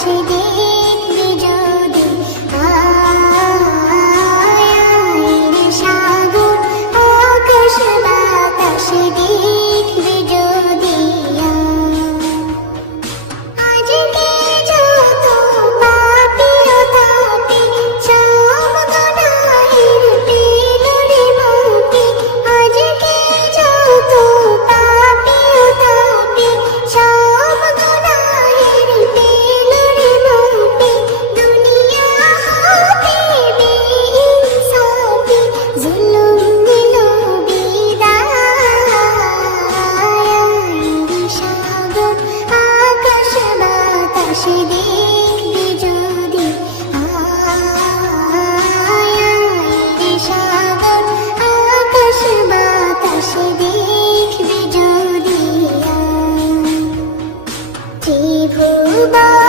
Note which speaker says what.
Speaker 1: সেই Bye.